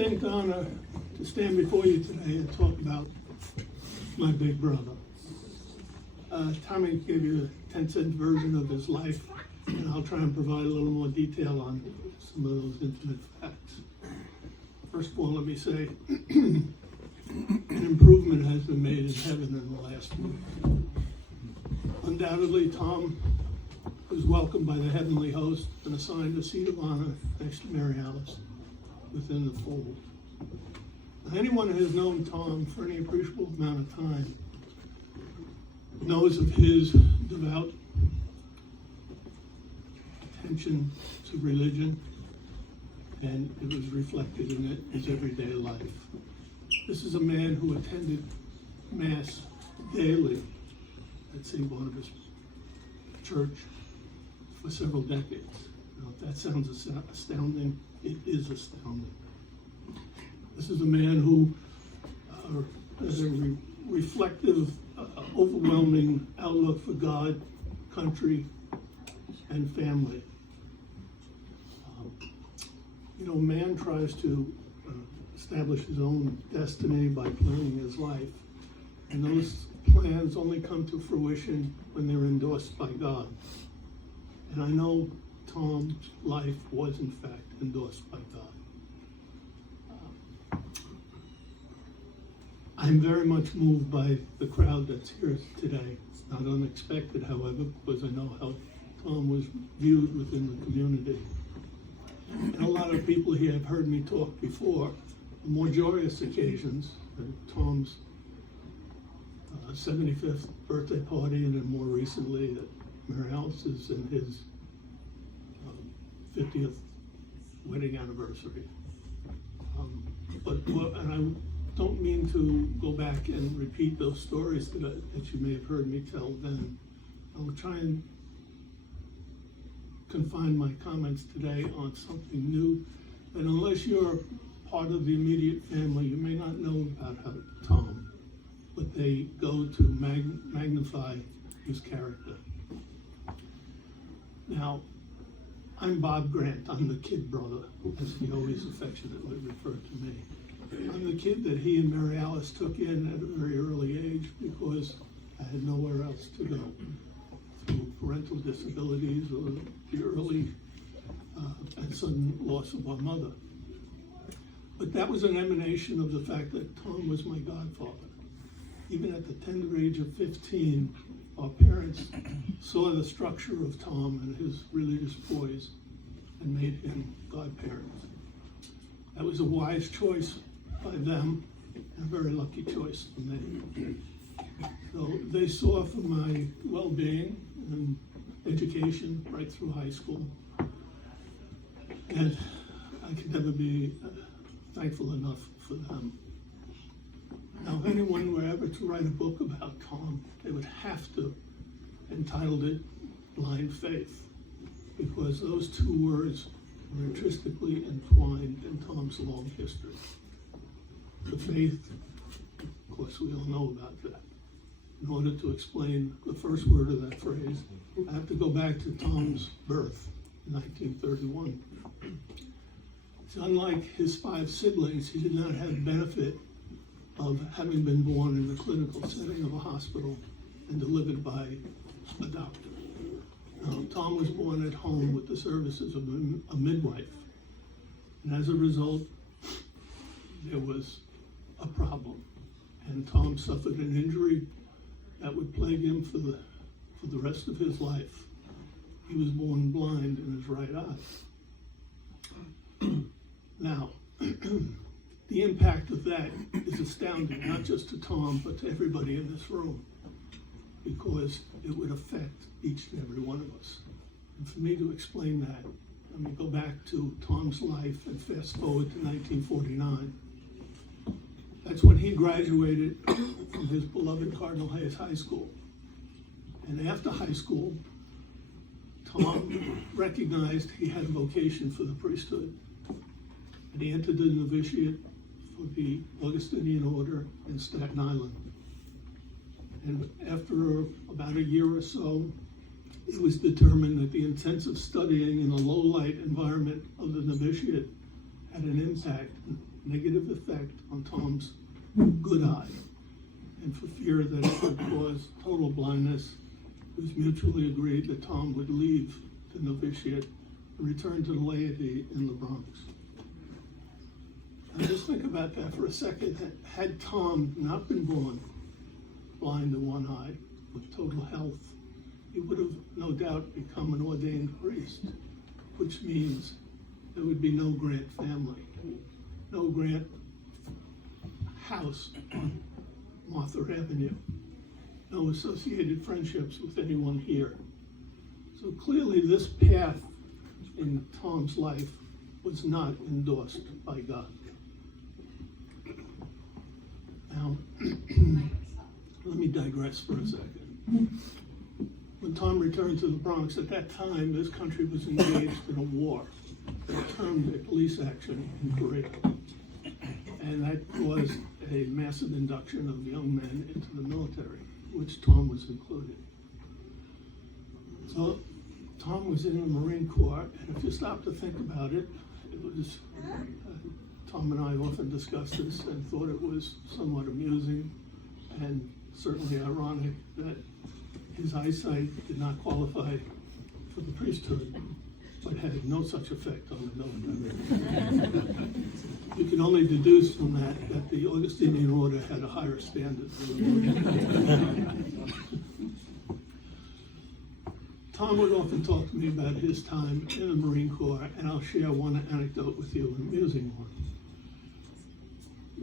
Distinct honor to stand before you today and talk about my big brother. Tommy gave you a 10-cent version of his life, and I'll try and provide a little more detail on some of those intimate facts. First of all, let me say, an improvement has been made in heaven in the last week. Undoubtedly, Tom was welcomed by the heavenly host and assigned a seat of honor next to Mary Alice within the fold. Now, anyone who has known Tom for any appreciable amount of time knows of his devout attention to religion, and it was reflected in his everyday life. This is a man who attended Mass daily at St. Barnabas Church for several decades. Now, if that sounds astounding, it is astounding. This is a man who has a reflective, overwhelming outlook for God, country, and family. Man tries to establish his own destiny by planning his life, and those plans only come to fruition when they're endorsed by God. And I know Tom's life was in fact endorsed by God. I'm very much moved by the crowd that's here today. It's not unexpected, however, because I know how Tom was viewed within the community. And a lot of people here have heard me talk before on more joyous occasions, Tom's 75th birthday party, and then more recently at Mary Alice's and his 50th wedding anniversary. And I don't mean to go back and repeat those stories that you may have heard me tell then. I'll try and confine my comments today on something new, and unless you're part of the immediate family, you may not know about Tom, but they go to magnify his character. Now, I'm Bob Grant. I'm the kid brother, as he always affectionately referred to me. I'm the kid that he and Mary Alice took in at a very early age because I had nowhere else to go through parental disabilities or the early and sudden loss of our mother. But that was an emanation of the fact that Tom was my godfather. Even at the tender age of 15, our parents saw the structure of Tom and his religious poise and made him godparents. That was a wise choice by them and a very lucky choice for me. So they saw for my well-being and education right through high school. And I could never be thankful enough for them. Now, if anyone were ever to write a book about Tom, they would have to entitle it Blind Faith, because those two words are intrinsically entwined in Tom's long history. The faith, of course, we all know about that. In order to explain the first word of that phrase, I have to go back to Tom's birth in 1931. So unlike his 5 siblings, he did not have the benefit of having been born in the clinical setting of a hospital and delivered by a doctor. Tom was born at home with the services of a midwife. And as a result, there was a problem. And Tom suffered an injury that would plague him for the rest of his life. He was born blind in his right eye. Now, the impact of that is astounding, not just to Tom, but to everybody in this room, because it would affect each and every one of us. And for me to explain that, let me go back to Tom's life and fast forward to 1949. That's when he graduated from his beloved Cardinal Hayes High School. And after high school, Tom recognized he had a vocation for the priesthood. And he entered the novitiate for the Augustinian order in Staten Island. And after about a year or so, it was determined that the intensive studying in a low-light environment of the novitiate had an impact negative effect on Tom's good eye, and for fear that it would cause total blindness, it was mutually agreed that Tom would leave the novitiate and return to the laity in the Bronx. Now just think about that for a second. Had Tom not been born blind in one eye with total health, he would have no doubt become an ordained priest, which means there would be no Grant family, no Grant house on Martha Avenue, no associated friendships with anyone here. So clearly this path in Tom's life was not endorsed by God. Now, let me digress for a second. When Tom returned to the Bronx, at that time, this country was engaged in a war that termed a police action in Korea. And that caused a massive induction of young men into the military, which Tom was included. So Tom was in the Marine Corps, and if you stop to think about it, it was, Tom and I often discussed this and thought it was somewhat amusing and certainly ironic that his eyesight did not qualify for the priesthood, but had no such effect on the military. You can only deduce from that the Augustinian order had a higher standard than the Marine. Tom would often talk to me about his time in the Marine Corps, and I'll share one anecdote with you, an amusing one.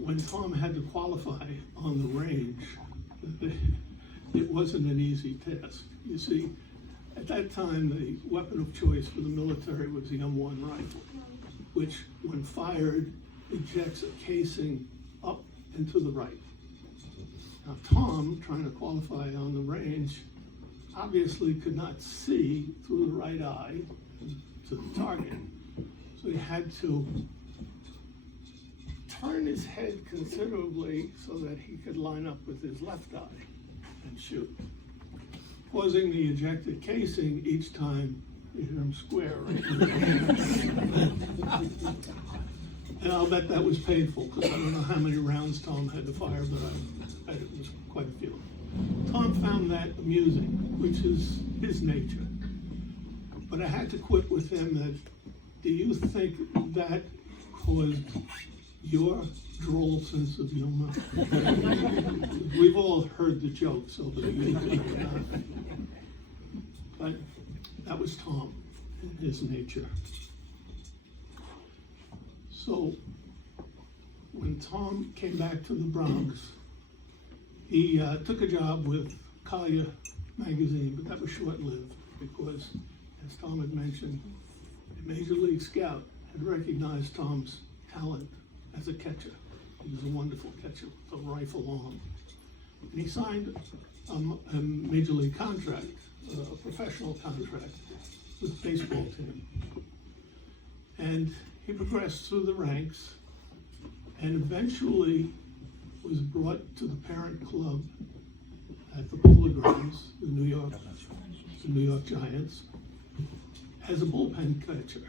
When Tom had to qualify on the range, it wasn't an easy task. You see, at that time, the weapon of choice for the military was the M1 rifle, which, when fired, ejects a casing up and to the right. Now, Tom, trying to qualify on the range, obviously could not see through the right eye to the target. So he had to turn his head considerably so that he could line up with his left eye and shoot, causing the ejected casing each time you hit him square. And I'll bet that was painful, because I don't know how many rounds Tom had to fire, but I bet it was quite a few. Tom found that amusing, which is his nature. But I had to quip with him that, do you think that caused your droll sense of humor? We've all heard the jokes over the years. But that was Tom and his nature. So when Tom came back to the Bronx, he took a job with Collier magazine, but that was short-lived because, as Tom had mentioned, a Major League scout had recognized Tom's talent as a catcher. He was a wonderful catcher with a rifle arm. And he signed a Major League contract, a professional contract with the baseball team. And he progressed through the ranks and eventually was brought to the parent club at the Polo Grounds, the New York Giants, as a bullpen catcher.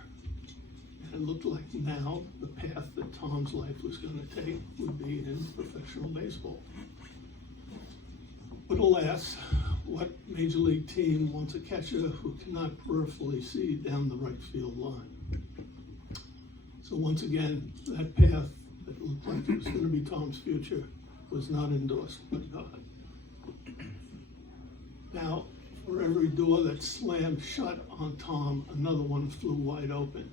And it looked like now the path that Tom's life was going to take would be in professional baseball. But alas, what major league team wants a catcher who cannot peripherally see down the right field line? So once again, that path that looked like it was going to be Tom's future was not endorsed by God. Now, for every door that slammed shut on Tom, another one flew wide open.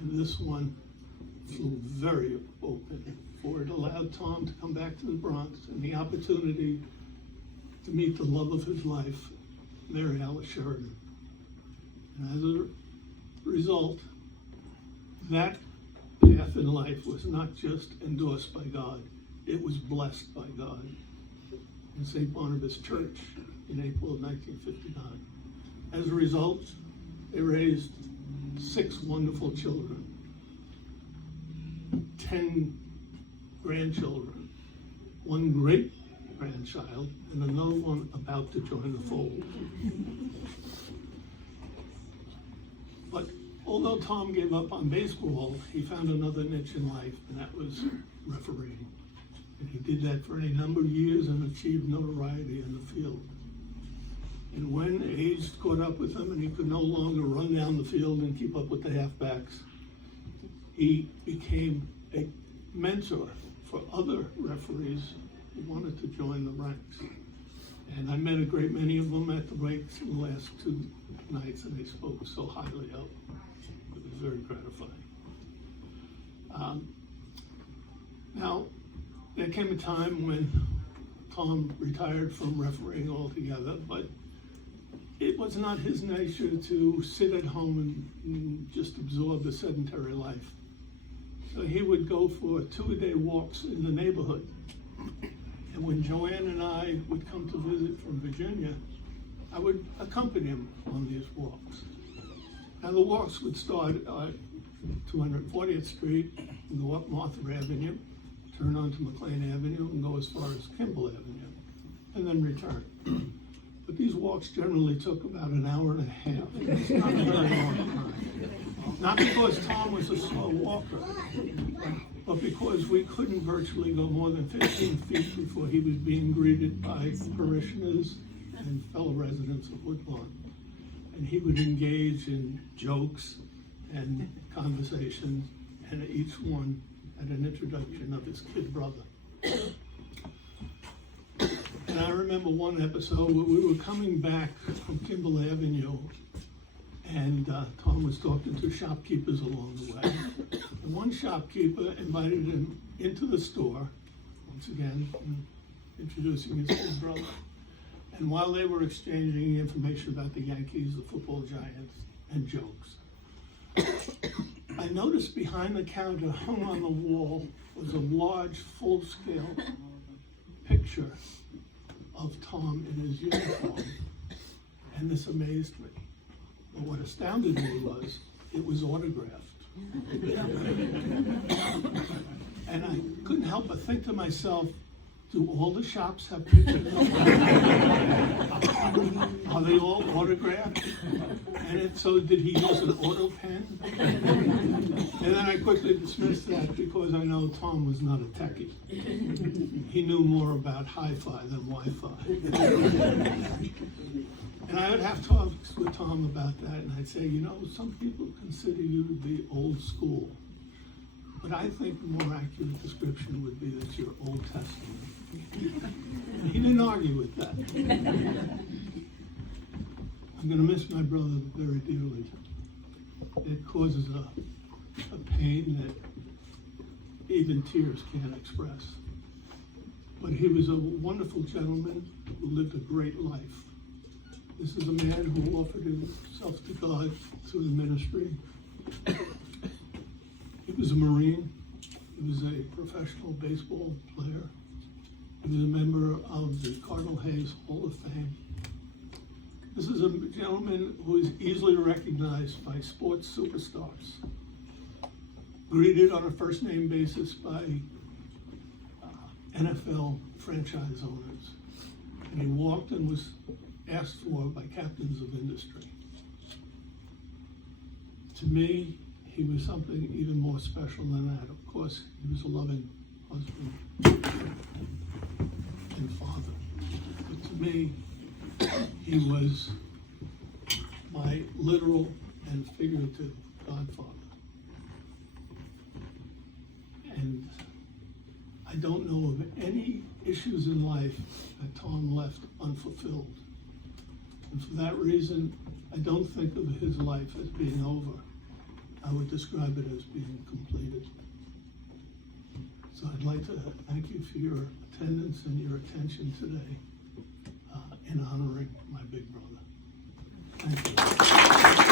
And this one flew very open, for it allowed Tom to come back to the Bronx and the opportunity to meet the love of his life, Mary Alice Sheridan. And as a result, that path in life was not just endorsed by God, it was blessed by God in St. Barnabas Church in April of 1959. As a result, they raised 6 wonderful children, 10 grandchildren, 1 great grandchild, and another one about to join the fold. But although Tom gave up on baseball, he found another niche in life, and that was refereeing. And he did that for a number of years and achieved notoriety in the field. And when age caught up with him and he could no longer run down the field and keep up with the halfbacks, he became a mentor for other referees who wanted to join the ranks. And I met a great many of them at the breaks in the last 2 nights, and they spoke so highly of him. It was very gratifying. Now, there came a time when Tom retired from refereeing altogether, but it was not his nature to sit at home and just absorb the sedentary life. So he would go for 2-a-day walks in the neighborhood. And when Joanne and I would come to visit from Virginia, I would accompany him on these walks. Now the walks would start at 240th Street and go up Martha Avenue, turn onto McLean Avenue and go as far as Kimball Avenue, and then return. But these walks generally took about an hour and a half. It's not a very long time. Not because Tom was a slow walker, but because we couldn't virtually go more than 15 feet before he was being greeted by parishioners and fellow residents of Woodlawn. And he would engage in jokes and conversations, and each one had an introduction of his kid brother. And I remember one episode where we were coming back from Kimball Avenue, and Tom was talking to shopkeepers along the way. And one shopkeeper invited him into the store, once again, introducing his kid brother. And while they were exchanging information about the Yankees, the football giants, and jokes, I noticed behind the counter, hung on the wall, was a large, full-scale picture of Tom in his uniform. And this amazed me. But what astounded me was, it was autographed. And I couldn't help but think to myself, do all the shops have pictures? Are they all autographed? And so did he use an auto pen? And then I quickly dismissed that because I know Tom was not a techie. He knew more about hi-fi than Wi-Fi. And I would have talks with Tom about that, and I'd say, you know, some people consider you to be old school. But I think the more accurate description would be that you're Old Testament. And he didn't argue with that. I'm going to miss my brother very dearly. It causes a pain that even tears can't express. But he was a wonderful gentleman who lived a great life. This is a man who offered himself to God through the ministry. He was a Marine. He was a professional baseball player. He was a member of the Cardinal Hayes Hall of Fame. This is a gentleman who is easily recognized by sports superstars, greeted on a first-name basis by NFL franchise owners. And he walked and was asked for by captains of industry. To me, he was something even more special than that. Of course, he was a loving husband and father. But to me, he was my literal and figurative godfather. And I don't know of any issues in life that Tom left unfulfilled. And for that reason, I don't think of his life as being over. I would describe it as being completed. So I'd like to thank you for your attendance and your attention today in honoring my big brother. Thank you.